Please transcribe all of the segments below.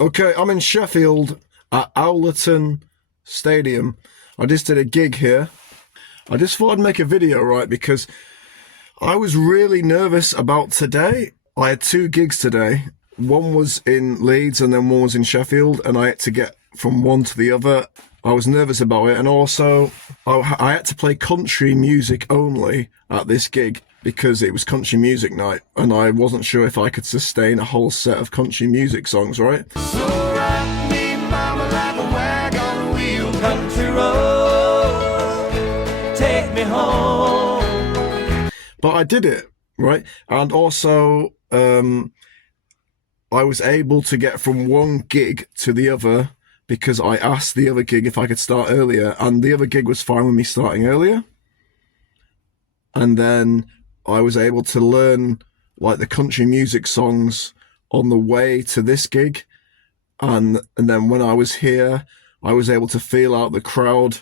Okay, I'm in Sheffield at Owlerton Stadium. I just did a gig here. I just thought I'd make a video, right, because I was really nervous about today. I had 2 gigs today. One was in Leeds and then one was in Sheffield, and I had to get from one to the other. I was nervous about it, and also I had to play country music only at this gig because it was country music night, and I wasn't sure if I could sustain a whole set of country music songs, right? So rock me, mama, like a wagon wheel, country road, take me home. But I did it, right? And also, I was able to get from one gig to the other because I asked the other gig if I could start earlier, and the other gig was fine with me starting earlier. And then I was able to learn like the country music songs on the way to this gig. And then when I was here, I was able to feel out the crowd,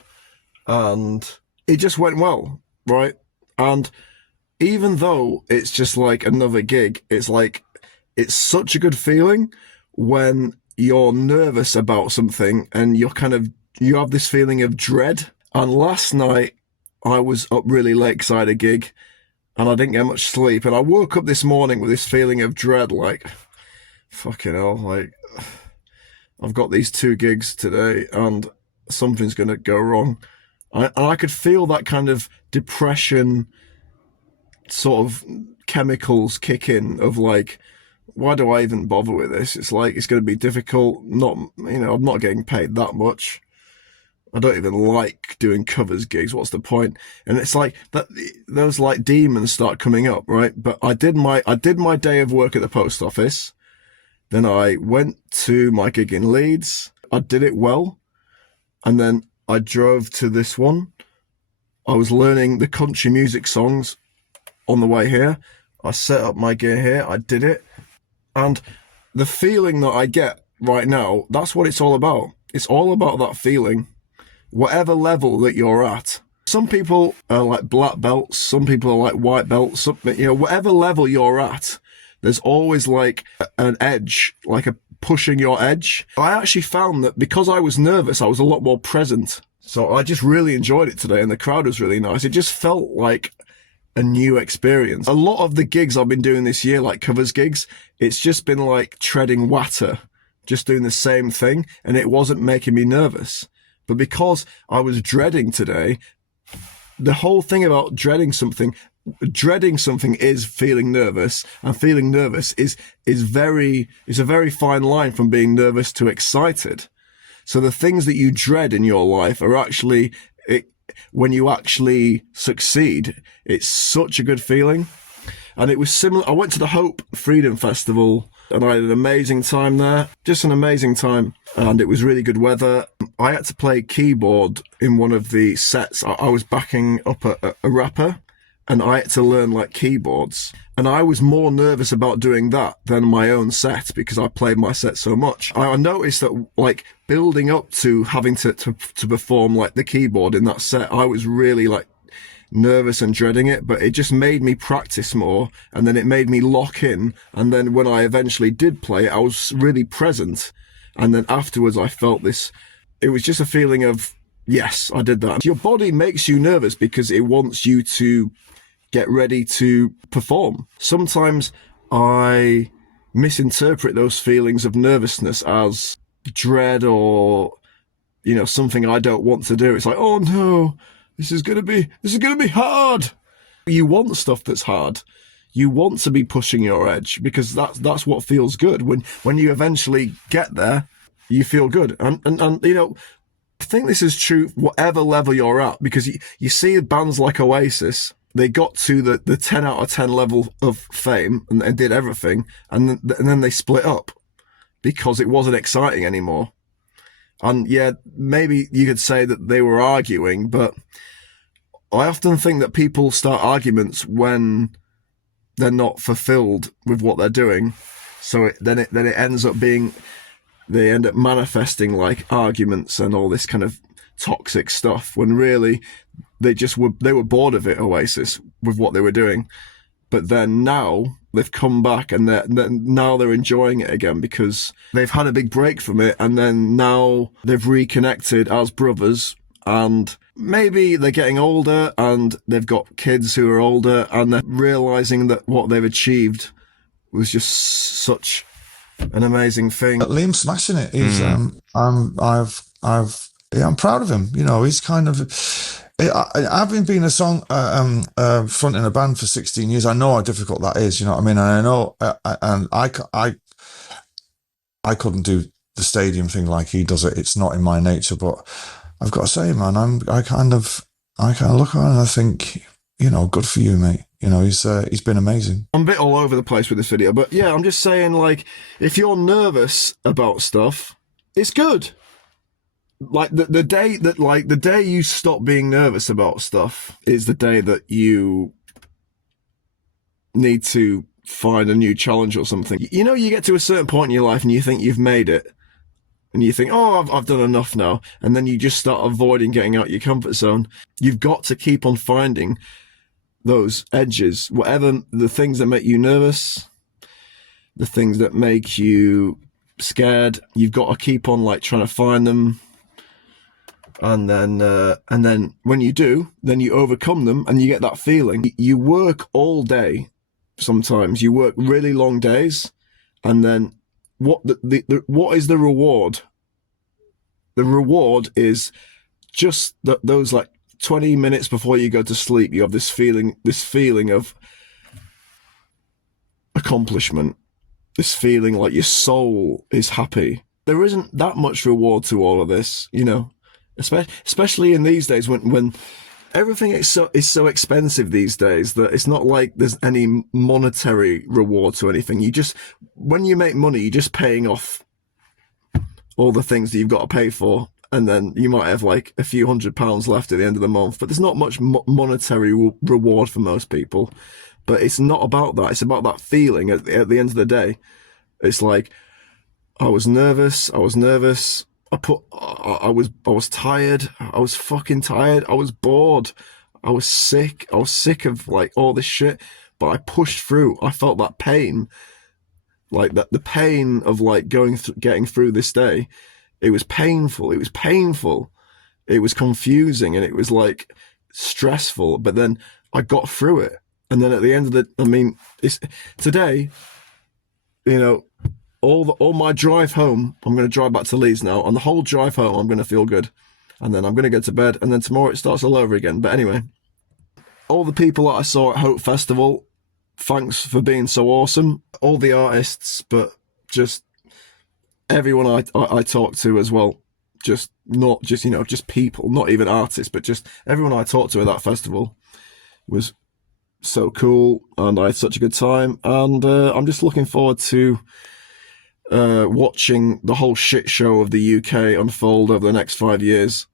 and it just went well, right? And even though it's just like another gig, it's like, it's such a good feeling when you're nervous about something and you have this feeling of dread. And last night I was up really late because I had a gig and I didn't get much sleep. And I woke up this morning with this feeling of dread, like, fucking hell, like, I've got these 2 gigs today and something's going to go wrong. And I could feel that kind of depression sort of chemicals kick in of like, why do I even bother with this? It's like, it's going to be difficult. I'm not getting paid that much. I don't even like doing covers gigs. What's the point? And it's like that, those like demons start coming up, right? But I did my day of work at the post office. Then I went to my gig in Leeds. I did it well. And then I drove to this one. I was learning the country music songs on the way here. I set up my gear here. I did it. And the feeling that I get right now, that's what it's all about. It's all about that feeling, whatever level that you're at. Some people are like black belts. Some people are like white belts. Whatever level you're at, there's always like an edge, like a pushing your edge. I actually found that because I was nervous, I was a lot more present. So I just really enjoyed it today, and the crowd was really nice. It just felt like a new experience. A lot of the gigs I've been doing this year, like covers gigs, it's just been like treading water, just doing the same thing, and it wasn't making me nervous. But because I was dreading today, the whole thing about dreading something is feeling nervous, and feeling nervous is a very fine line from being nervous to excited. So the things that you dread in your life are actually, when you actually succeed, it's such a good feeling. And it was similar. I went to the Hope Freedom Festival and I had an amazing time there. Just an amazing time. And it was really good weather. I had to play keyboard in one of the sets. I was backing up a rapper, and I had to learn like keyboards. And I was more nervous about doing that than my own set because I played my set so much. I noticed that like building up to having to perform like the keyboard in that set, I was really like nervous and dreading it, but it just made me practice more, and then it made me lock in. And then when I eventually did play it, I was really present. And then afterwards I felt this, it was just a feeling of, yes, I did that. Your body makes you nervous because it wants you to get ready to perform. Sometimes I misinterpret those feelings of nervousness as dread or, something I don't want to do. It's like, oh no, this is gonna be hard. You want stuff that's hard. You want to be pushing your edge because that's what feels good. When you eventually get there, you feel good. And I think this is true whatever level you're at, because you see bands like Oasis, they got to the 10 out of 10 level of fame and did everything, and then they split up because it wasn't exciting anymore. And yeah, maybe you could say that they were arguing, but I often think that people start arguments when they're not fulfilled with what they're doing. So then it ends up being, they end up manifesting like arguments and all this kind of toxic stuff, when really they were bored of it, Oasis, with what they were doing. But then now they've come back and now they're enjoying it again because they've had a big break from it, and then now they've reconnected as brothers, and maybe they're getting older and they've got kids who are older, and they're realizing that what they've achieved was just such an amazing thing. Liam's smashing it. He's I'm proud of him. You know, he's kind of. Having been a song front in a band for 16 years, I know how difficult that is. You know what I mean? And I know, and I couldn't do the stadium thing like he does it. It's not in my nature. But I've got to say, man, I kind of look at it and I think, you know, good for you, mate. You know, he's been amazing. I'm a bit all over the place with this video, but yeah, I'm just saying, like, if you're nervous about stuff, it's good. Like the day you stop being nervous about stuff is the day that you need to find a new challenge or something. You know, you get to a certain point in your life and you think you've made it, and you think, oh, I've done enough now, and then you just start avoiding getting out your comfort zone. You've got to keep on finding those edges, whatever the things that make you nervous, the things that make you scared. You've got to keep on like trying to find them. And then when you do, then you overcome them and you get that feeling. You work all day. Sometimes you work really long days, and then what is the reward? The reward is just those like 20 minutes before you go to sleep. You have this feeling of accomplishment, this feeling like your soul is happy. There isn't that much reward to all of this, you know. Especially in these days when everything is so expensive these days that it's not like there's any monetary reward to anything. You just, when you make money, you're just paying off all the things that you've got to pay for, and then you might have like a few £100 left at the end of the month. But there's not much monetary reward for most people. But it's not about that. It's about that feeling at the end of the day. It's like, I was nervous. I was tired. I was fucking tired. I was bored. I was sick. I was sick of like all this shit, but I pushed through. I felt that pain, like that, the pain of like getting through this day. It was painful. It was painful. It was confusing, and it was like stressful, but then I got through it. And then at the end of it's today, you know, all my drive home, I'm going to drive back to Leeds now. On the whole drive home, I'm going to feel good. And then I'm going to go to bed. And then tomorrow it starts all over again. But anyway, all the people that I saw at Hope Festival, thanks for being so awesome. All the artists, but just everyone I talked to as well. Just not just, you know, just people, not even artists, but just everyone I talked to at that festival was so cool. And I had such a good time. And I'm just looking forward to watching the whole shit show of the UK unfold over the next 5 years.